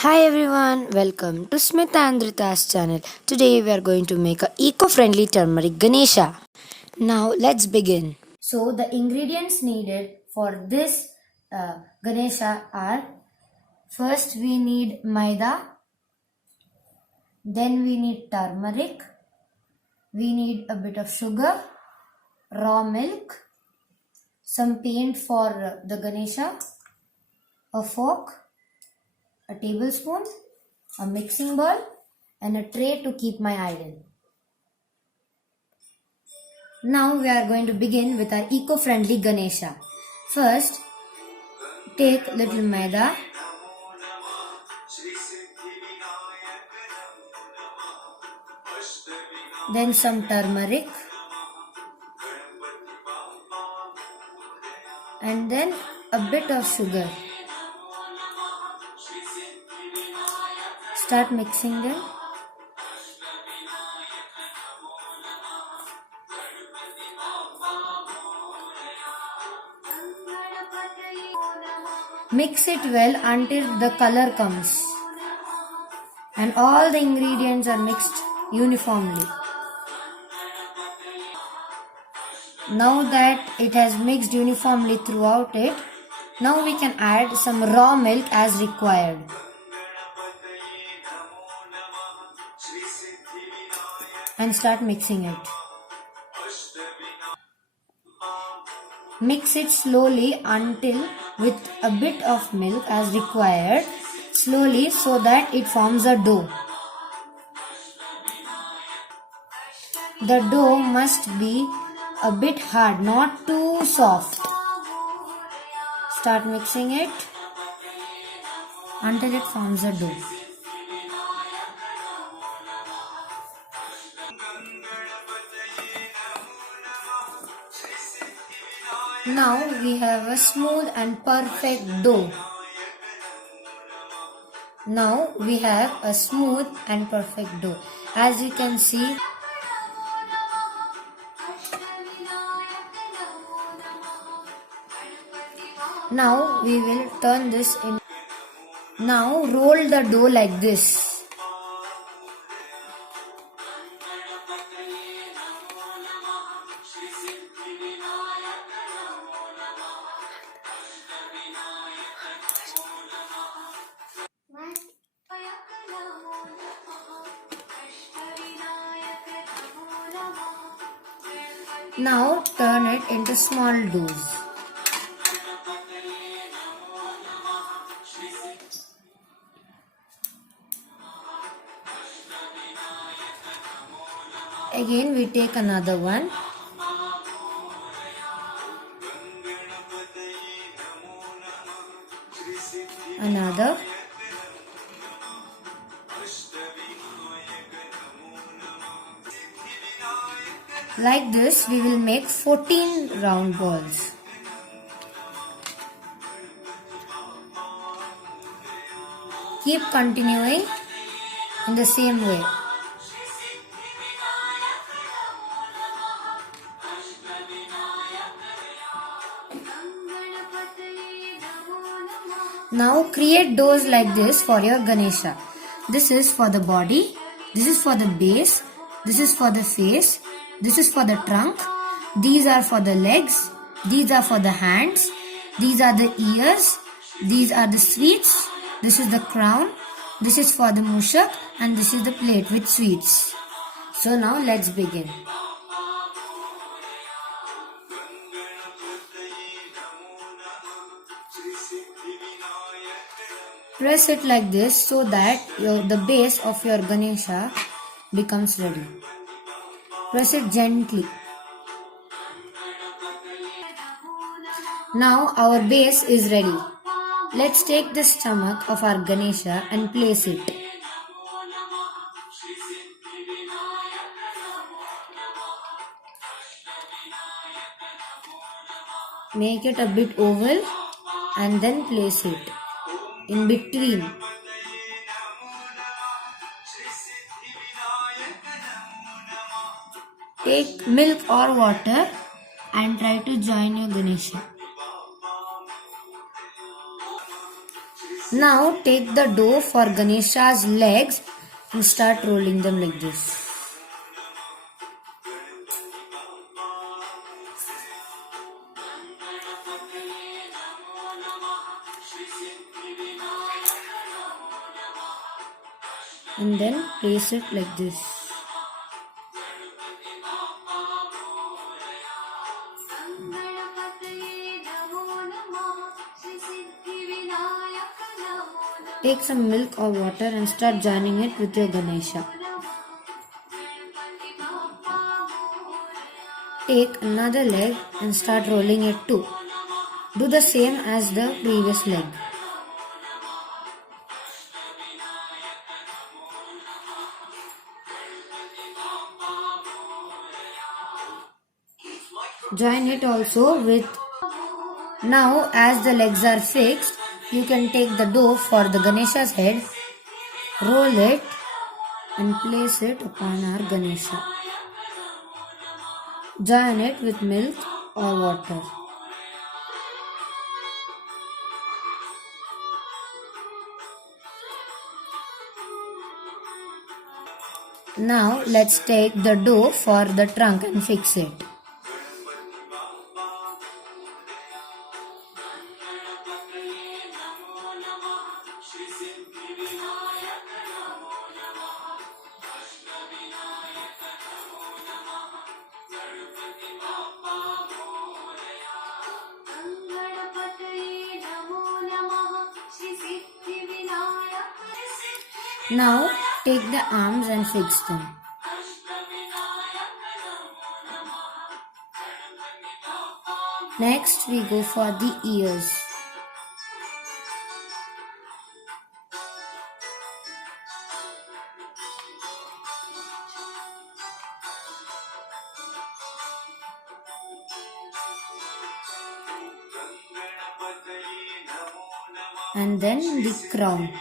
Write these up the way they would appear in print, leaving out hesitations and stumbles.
Hi everyone, welcome to Smith and Rita's channel. Today we are going to make a eco-friendly turmeric Ganesha. Now let's begin. So the ingredients needed for this Ganesha are: first we need maida, then we need turmeric, we need a bit of sugar, raw milk, some paint for the Ganesha, a fork, a tablespoon, a mixing bowl, and a tray to keep my idol. Now we are going to begin with our eco-friendly Ganesha. First, take little maida, then some turmeric, and then a bit of sugar. Start mixing them. Mix it well until the color comes and all the ingredients are mixed uniformly. Now that it has mixed uniformly throughout it, now we can add some raw milk as required. And start mixing it. Mix it slowly until with a bit of milk as required, slowly so that it forms a dough. The dough must be a bit hard, not too soft. Start mixing it until it forms a dough. Now we have a smooth and perfect dough. Now we have a smooth and perfect dough. As you can see, now we will turn this in. Now roll the dough like this. Now turn it into small doughs. Again we take another one. Another. Like this we will make 14 round balls. Keep continuing in the same way. Now create doughs like this for your Ganesha. This is for the body, this is for the base, this is for the face, this is for the trunk, these are for the legs, these are for the hands, these are the ears, these are the sweets, this is the crown, this is for the mushak, and this is the plate with sweets. So now let's begin. Press it like this so that the base of your Ganesha becomes ready. Press it gently. Now our base is ready. Let's take the stomach of our Ganesha and place it. Make it a bit oval and then place it in between. Take milk or water and try to join your Ganesha. Now take the dough for Ganesha's legs and start rolling them like this. And then place it like this. Take some milk or water and start joining it with your Ganesha. Take another leg and start rolling it too. Do the same as the previous leg. Join it also with. Now as the legs are fixed, you can take the dough for the Ganesha's head, roll it and place it upon our Ganesha. Join it with milk or water. Now let's take the dough for the trunk and fix it. Now take the arms and fix them. Next we go for the ears. And then the crown.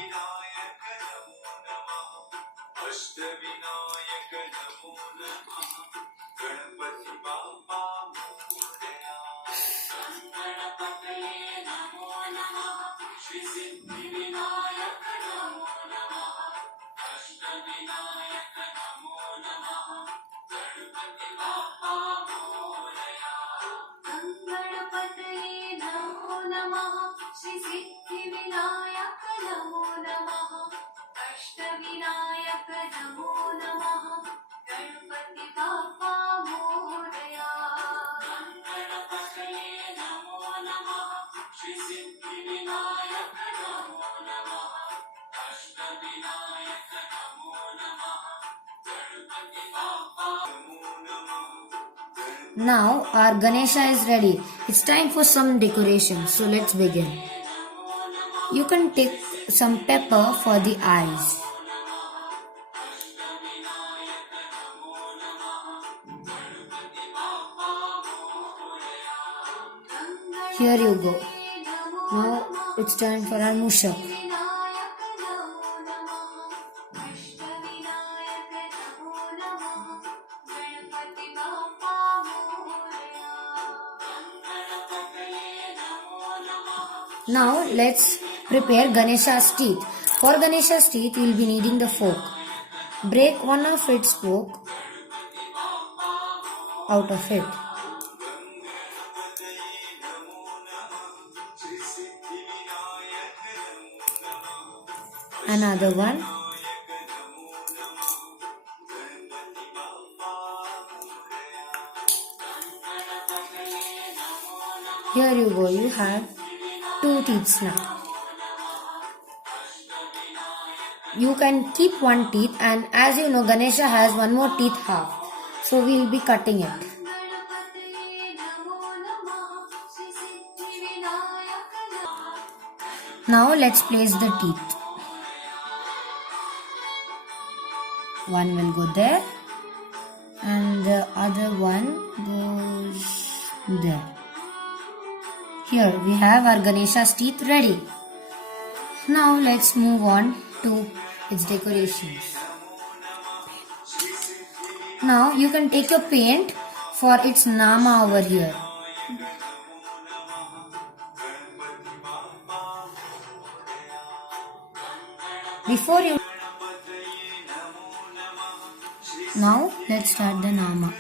Now our Ganesha is ready. It's time for some decoration. So let's begin. You can take some pepper for the eyes. Here you go. Now it's time for our Mushak. Now let's prepare Ganesha's teeth. For Ganesha's teeth, we will be needing the fork. Break one of its fork out of it. Another one. Here you go, you have 2 teeth now. You can keep one teeth, and as you know, Ganesha has one more teeth half. So we will be cutting it. Now let's place the teeth. One will go there and the other one goes there. Here we have our Ganesha's teeth ready. Now let's move on to its decorations. Now you can take your paint for its Nama over here. Before you... Now let's start the Nama.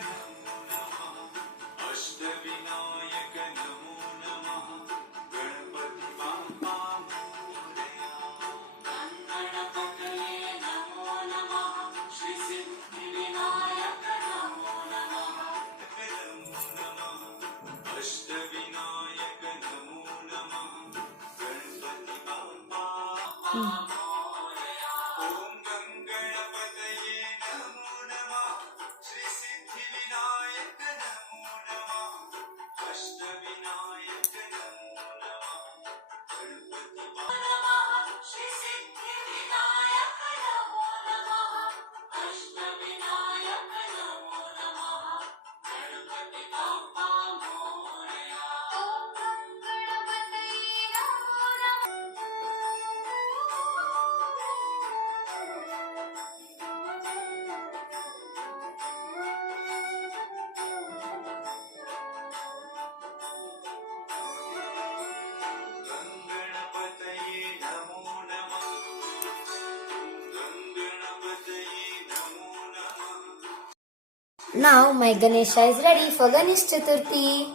Now my Ganesha is ready for Ganesh Chaturthi.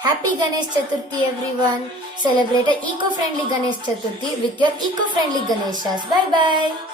Happy Ganesh Chaturthi everyone. Celebrate an eco-friendly Ganesh Chaturthi with your eco-friendly Ganeshas. Bye bye.